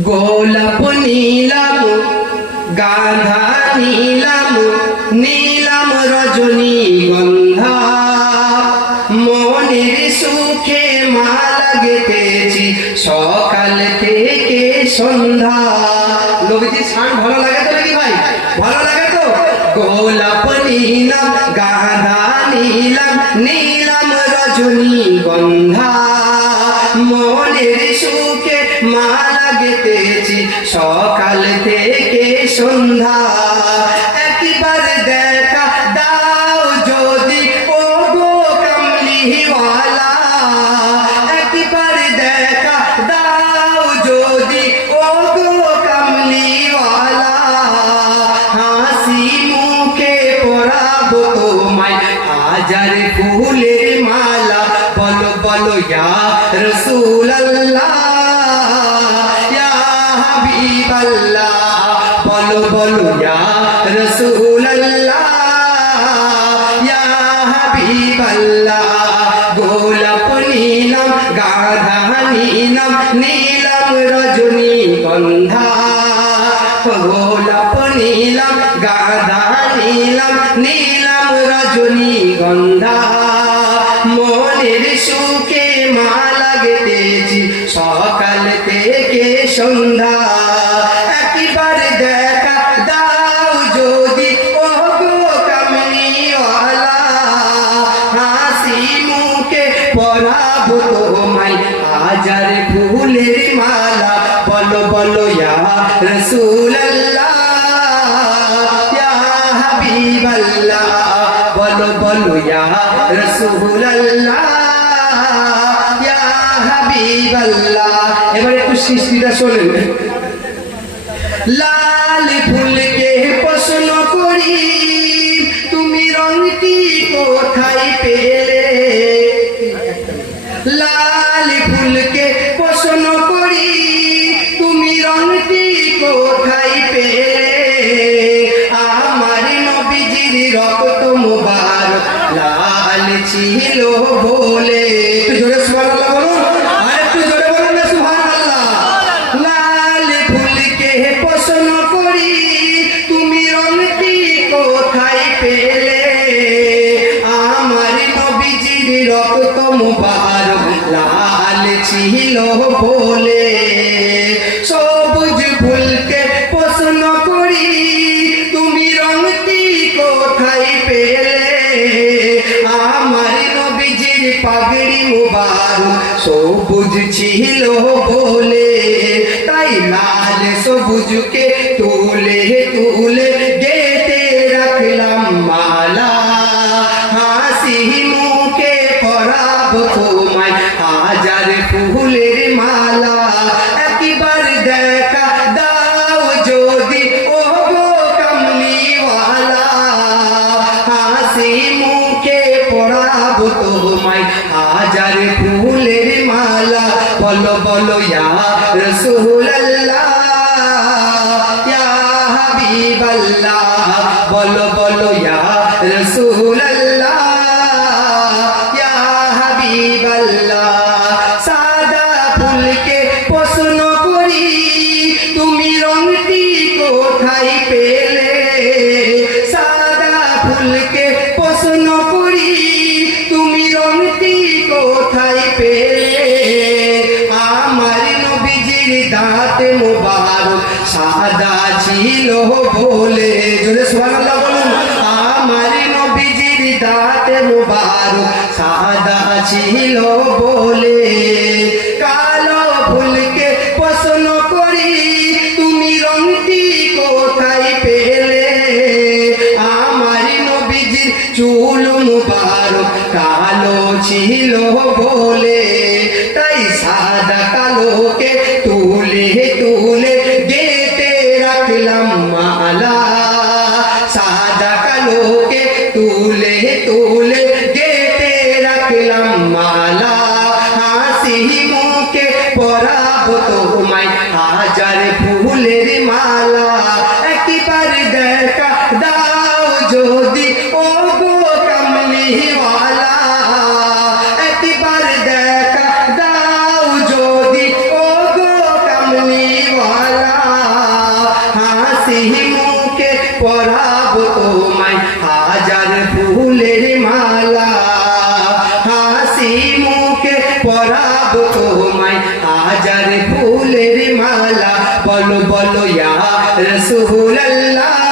গোলাপ নীলাম গাঁধা নীলাম নীলাম রজনীগন্ধা মনের সুখে মালা গেঁথেছি সকাল থেকে সন্ধ্যা। নবীজির শান ভালো লাগে তো নাকি ভাই? ভালো লাগে তো? গোলাপ নীলাম গাঁধা নীলাম নীলাম রজনীগন্ধা মনের সুখে মালা গেঁথেছি সকাল থেকে সন্ধ্যা। একবার দেখা দাও যদি ও গো কামলিওয়ালা, একবার দেখা দাও যদি ও গো কামলিওয়ালা, হাসি মুখে পরাবো তোমায় হাজার ফুলের মালা। বলো বলো ইয়া রাসূলুল্লাহ ইয়া হাবিবাল্লাহ, বলো বলো ইয়া রাসূলুল্লাহ ইয়া হাবিবাল্লাহ। গোলাপ নীলাম গাঁধা নীলাম নীলাম রজনীগন্ধা, গোলাপ নীলাম গাঁধা নীলাম নীলাম রজনীগন্ধা মনের সুখে মালা গেঁথেছি সকাল থেকে সন্ধ্যা। একবার দেখা দাও যদি ও গো কামলিওয়ালা, হাসি মুখে পরাবো তোমায় হাজার ফুলের মালা। বলো বলো ইয়া রাসূলুল্লাহ ইয়া হাবিবাল্লাহ, বলো বলো ইয়া রাসূলুল্লাহ ইয়া হাবিবাল্লাহ। এবারে একটু সৃষ্টিটা শোনেন। লাল ফুলকে প্রশ্ন করি তুমি রংটি কোথায় পেলে, লাল ফুলকে প্রশ্ন করি তুমি রংটি কোথায় পেলে, আমার নবীজির রক্ত মুবারক লাল ছিল বলে। একটু জোরে সুবহানাল্লাহ বলুন, আর একটু জোরে বলুন না সুবহানাল্লাহ। লাল ফুলকে প্রশ্ন করি তুমি রংটি কোথায় পেলে, আমার নবীজির রক্ত মুবারক লাল ছিল বলে। সবুজ ফুলকে প্রশ্ন করি তুমি রংটি কোথায় পেলে, আমার নবীজির পাগড়ি মুবারক সবুজ ছিল বলে। তাই লাল সবুজকে তুলে তুলে গেঁথে রাখলাম মালা, হাসি মুখে পরাবো তোমায় হাজার ফুলের মালা। একবার দেখা দাও যদি ও গো কামলিওয়ালা, হাসি মুখে পরাবো তোমায় হাজার ফুলের মালা। বলো বলো ইয়া রাসূলুল্লাহ ইয়া হাবিবাল্লাহ, বলো বলো ইয়া রাসূলুল্লাহ ইয়া হাবিবাল্লাহ। সাদা ফুলকে প্রশ্ন করি তুমি রংটি কোথায় পেলে, সাদা ফুলকে প্রশ্ন করি তুমি রংটি কোথায় পেলে, আমার নবীজির দাঁত মুবারক সাদা ছিল বলে। জোরে সুবহানাল্লাহ বলুন। আমার নবীজির দাঁত মুবারক সাদা ছিল বলে। কালো ফুলকে প্রশ্ন করি তুমি রংটি কোথায় পেলে, আমার নবীজির চুল মুবারক কালো ছিল বলে। তাই সাদা কালোকে তুলে তুলে গেঁথে রাখলাম মালা, সাদা কালোকে তুলে তুলে গেঁথে রাখলাম মালা, হাসি মুখে পরাবো তোমায় হাজার ফুলের মালা। একবার দেখা দাও যদি ও গো কামলিওয়ালা, একবার দেখা দাও যদি ও গো কামলিওয়ালা। পরাবো তোমায় হাজার ফুলের মালা, হাসি মুখে পরাবো তোমায় হাজার ফুলের মালা। বলো বলো ইয়া রাসূলুল্লাহ